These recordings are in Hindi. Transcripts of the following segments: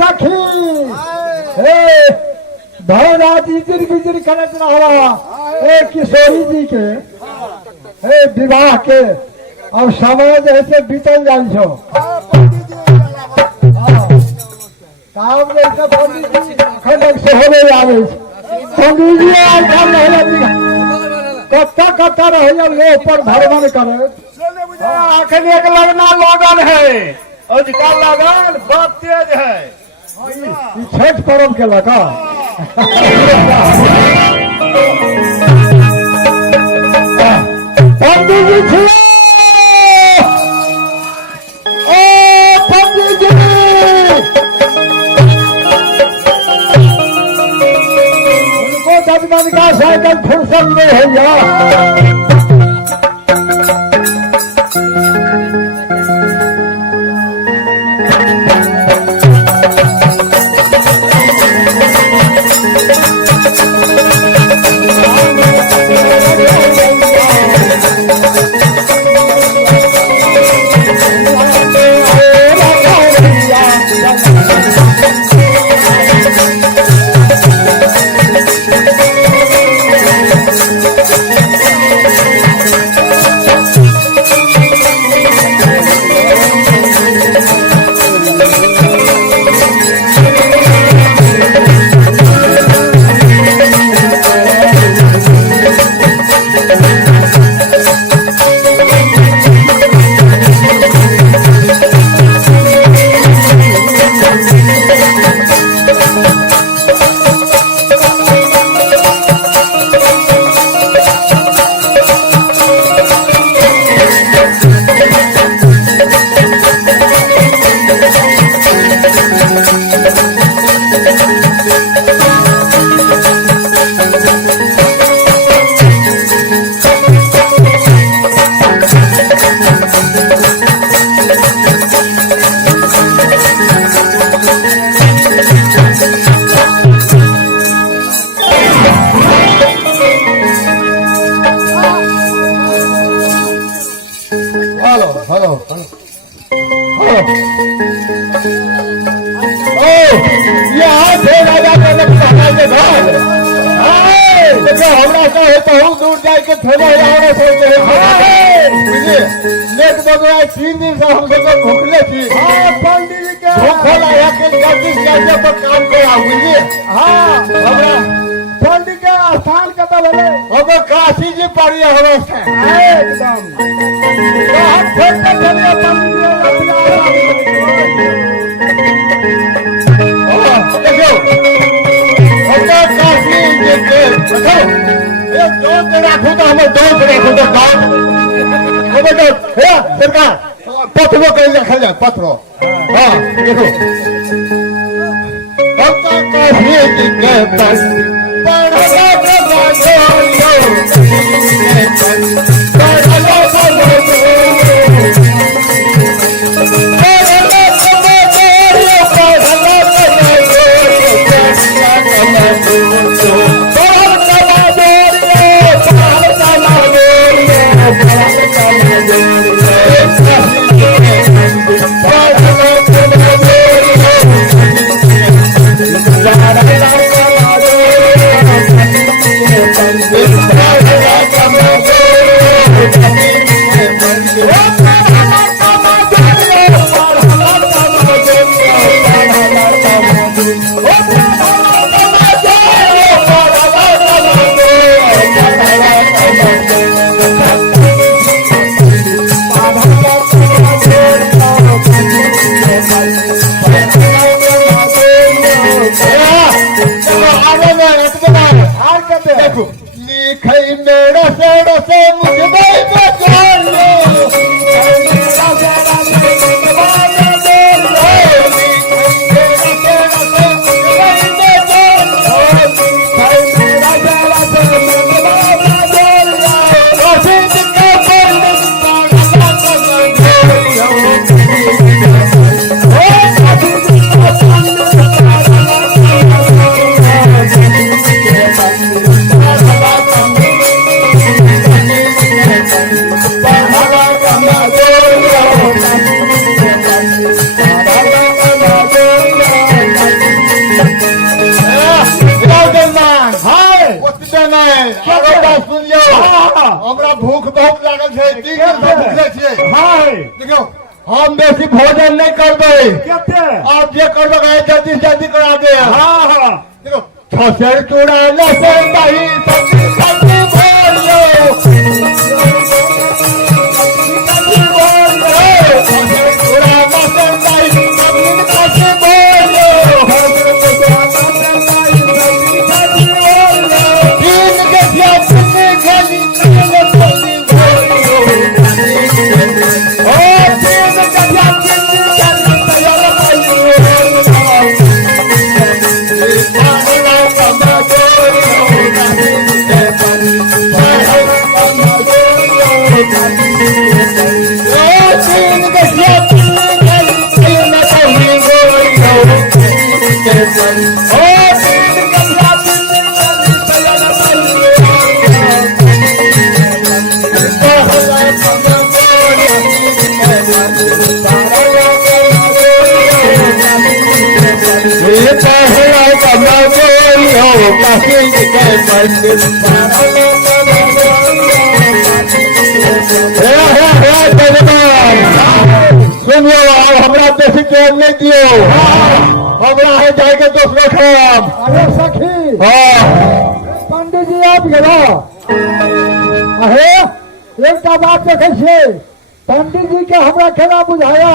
सखी हे भौरा जिजिर गिजिर करत रहा हे किशोरी जी के हे विवाह के अब समय जैसे बीतल जाइ छो काम जैसे पंडित जी खनक से होने आवे पंडित जी आइटम नहीं कत्ता कत्ता रहे ले पर भरवन करे आखिर एक लगना लगन है और का लगन बहुत तेज है छठ पर्व के लगा पंडित जी छे ओ पंडित जी उनको जजमान का साइकिल फुर्सत में है यार दूर जाके तीन दिन से हम लोग भूखले थी पंडित जी के भूखल आया के पर काम करा बुझलिए हाँ पंडित के स्थान कत बोले अब काशी जी पड़ी एकदम काशी जी के दोस्त राखू तो हमें दोस्त राखू तो काम सरकार पत्थरों कहीं रखा जाए पत्थरों हाँ देखो ठीक है बुझले छियै हाँ देखो हम बेसी भोजन नहीं करबै केते आप जे करबै जल्दी जल्दी करा दे हाँ हाँ देखो छसर चूड़ा लहसुन दही सब्जी सब्जी भोर लो छसर चूड़ा लहसुन दही सब्जी सब्जी भोर लो दिन के दिया कितने गली चले सब्जी भोर लो ओ दिन के दिया कितने गली चले सुनियो अब हमरा बेसी टाइम नहीं दियो हमरा है जाके दूसरा काम अरे सखी पंडित जी आप गेलो अहे एकटा बात देखे छे पंडित जी के हमरा केना बुझाया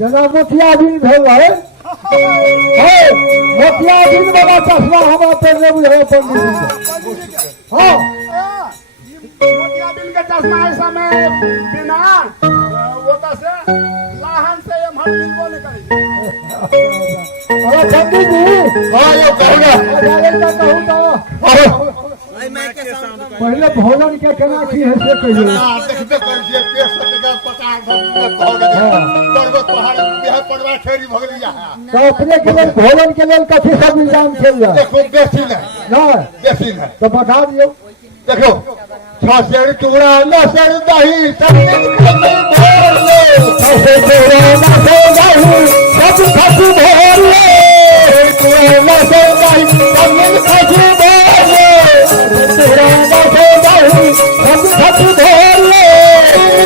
जना मोतिया दिन भेल है मोतिया दिन वाला चश्मा हमरा पहले बुझाया पंडित जी के हाँ मोतिया बिल के चश्मा ऐसा में बिना होता से लाहन से हम बिल्कुल नहीं करेंगे अरे पंडित जी हाँ यो कहूँगा एकटा कहूँ तो पहले भोजन के केना की है से कहियो देखबे कर छियै पेट सटका 50 हो गेलै पर्वत पहाड़ बिहार परिवार ठेरी भ गेलै यहाँ तो अपने के लेल भोजन के लेल कथी सब इंतजाम चल जाए देखो बेसी नहीं बेसी नहीं तो बता दियो देखो छसर चूड़ा लहसुन दही सब्जी भोर लो छसर चूड़ा लहसुन दही सब खाती भोर लो चूड़ा लहसुन दही सब्जी खाती भोर लो चूड़ा लहसुन दही सब खाती भोर लो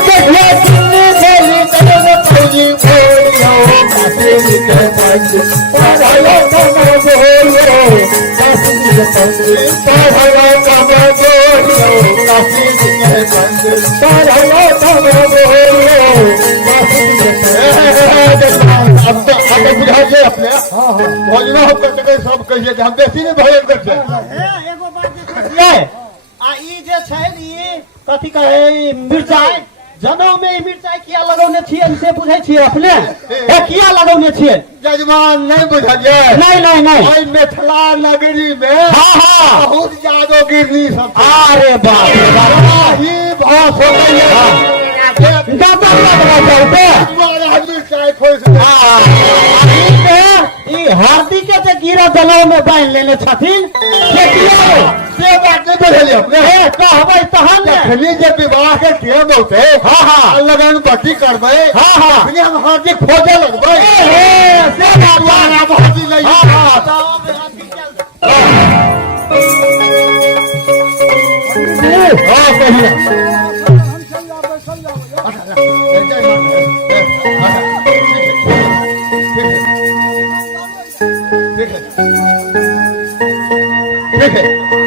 देखिए कितनी गली चले फौजी भोर लो काशी के पंच पढ़ायो कमा भोर लो काशी के पंच पढ़ायो कमा भोर लो काशी के पंच पढ़ायो कमा भोर लो काशी के पंच अब बुझा गए अपने हाँ हाँ भोजना हम कर सके सब कहिए कि हम बेसी नहीं भोजन करते एगो बात देखिए आ ई जे छै ई कथी कहे मिर्चाई जनऊ में ई मिर्चाई किया लगौने छियै से बुझै छियै अपने ए किया लगौने छियै जजमान नहीं बुझलिए नहीं भाई मिथिला नगरी में हाँ हाँ बहुत जादूगिरी सब अरे बाप रे बाप ही भाष हो गई है गदर लगवा चलते आदमी चाय खोल से ई हरदी के जे गिरा जनऊ में बांध लेने छथिन से किया से बात नहीं बुझलिए अपने ए कहबै तहन ने जखनी जे विवाह के टेम होते हाँ हाँ लगन बट्टी करबे हाँ हाँ तखनी हम हाथी खोजे लगबे ए से बात वाला हाथी लई हाँ हाँ तो हरदी चल हां कहिए ठीक है